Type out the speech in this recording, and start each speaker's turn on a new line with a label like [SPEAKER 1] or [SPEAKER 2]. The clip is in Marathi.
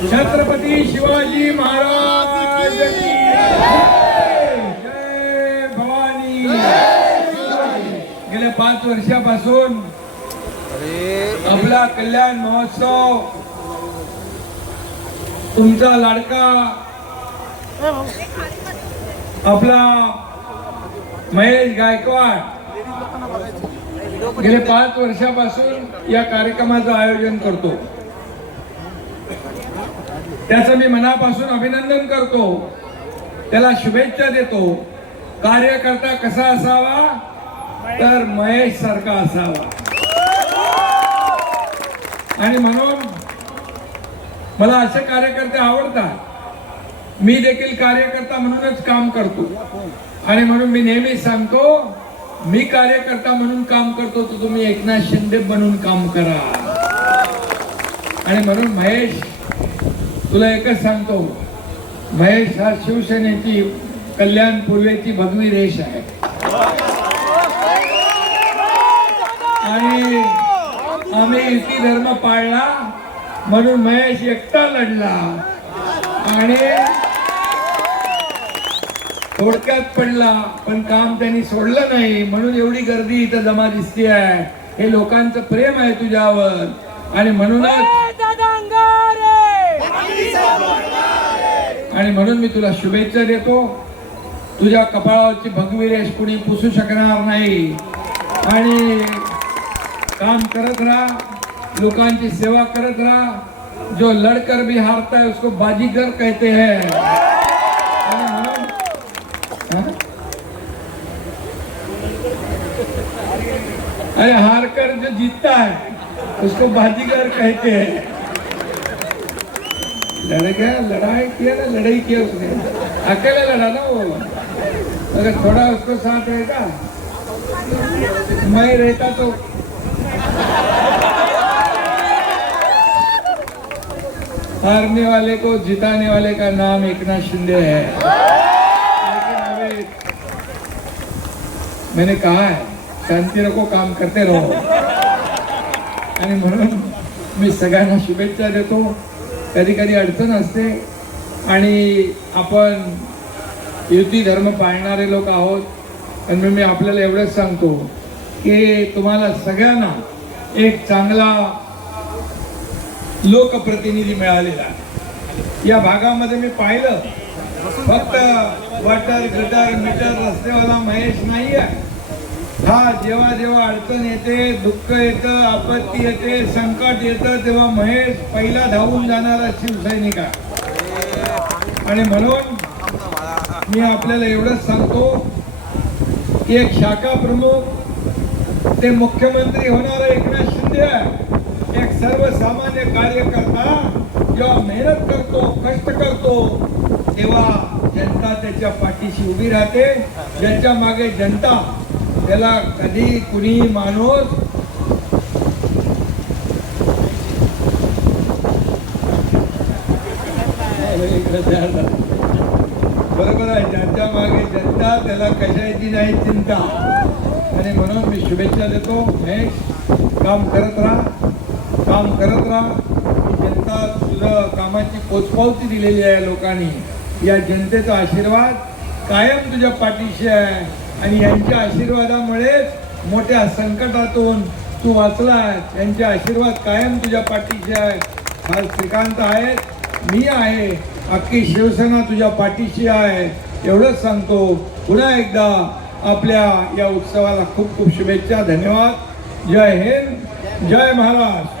[SPEAKER 1] छत्रपती शिवाजी महाराज जय. जय भवानी. गेल्या पाच वर्षापासून आपला कल्याण महोत्सव तुमचा लाडका आपला महेश गायकवाड. गेले पाच वर्षापासून या कार्यक्रमाचं आयोजन करतो. त्याचं मी मनापासून अभिनंदन करतो. त्याला शुभेच्छा देतो. कार्यकर्ता कसा असावा? तर महेश सारखा असावा. आणि म्हणून मला असे कार्यकर्ते आवडतात. मी देखील कार्यकर्ता म्हणूनच काम करतो. आणि म्हणून मी नेहमी सांगतो मी कार्यकर्ता म्हणून काम करतो तर तुम्ही एकनाथ शिंदे बनून काम करा. आणि म्हणून महेश तुला एकच सांगतो महेश हा शिवसेनेची कल्याण पूर्वेची भगवी रेष आहे. आणि आम्ही युती धर्म पाळला म्हणून महेश एकटा लढला. आणि थोडक्यात पडला पण काम त्यांनी सोडलं नाही म्हणून एवढी गर्दी इथं जमा दिसते आहे हे लोकांचं प्रेम आहे तुझ्यावर. आणि म्हणूनच आणि म्हणून मी तुला शुभेच्छा देतो. तुझ्या कपाळावरची भगवी रेष कुणी पुसू शकणार नाही. आणि काम करत राहा लोकांची सेवा करत राहा. जो लड़कर भी हारता है उसको बाजीगर कहते हैं. अरे हार कर अरे हारकर जो जीतता है उसको बाजीगर कहते हैं. लड़ गया लड़ाई किया ना, लड़ाई किया उसने। अकेले लड़ा ना वो। अगर थोड़ा उसको साथ रहेगा, मैं रहता तो। हारने वाले को जिताने वाले का नाम एकनाथ शिंदे है। लेकिन अभी मैंने कहा है, शांती रखो, काम करते रहो। म्हणून मी सगळ्यांना शुभेच्छा देतो कधी कधी अडचण असते आणि आपण युती धर्म पाळणारे लोक आहोत. आणि मी- आपल्याला एवढंच सांगतो की तुम्हाला सगळ्यांना एक चांगला लोकप्रतिनिधी मिळालेला आहे. या भागामध्ये मी पाहिलं. फक्त वटर गटर मीटर रस्तेवाला महेश नाही आहे हा जेव्हा जेव्हा अडचण येते दुःख येतं आपत्ती येते संकट येतं तेव्हा महेश पहिला धावून जाणारा शिवसैनिक आहे. आणि म्हणून मी आपल्याला एवढंच सांगतो की एक शाखा प्रमुख ते मुख्यमंत्री होणारा एकनाथ शिंदे आहे. एक सर्वसामान्य कार्यकर्ता जेव्हा मेहनत करतो कष्ट करतो तेव्हा जनता त्याच्या पाठीशी उभी राहते. ज्यांच्या मागे जनता त्याला कधी कुणी माणूस बरोबर आहे ज्यांच्या मागे जनता त्याला कशाची नाही चिंता. आणि म्हणून मी शुभेच्छा देतो महेश काम करत राहा. काम करत राहा. जनता तुझं कामाची पोचपावती दिलेली आहे लोकांनी. या जनतेचा आशीर्वाद कायम तुझ्या पाठीशी आहे. आणि यांच्या आशीर्वादामुळेच मोठ्या संकटातून तू वाचला यांचे आशीर्वाद कायम तुझ्या पाठीशी आहे हा श्रीकांत आहे मी आहे. अख्खी शिवसेना तुझ्या पाठीशी आहे. एवढंच सांगतो. पुन्हा एकदा आपल्या या उत्सवाला खूप खूप शुभेच्छा. धन्यवाद. जय हिंद. जय महाराष्ट्र.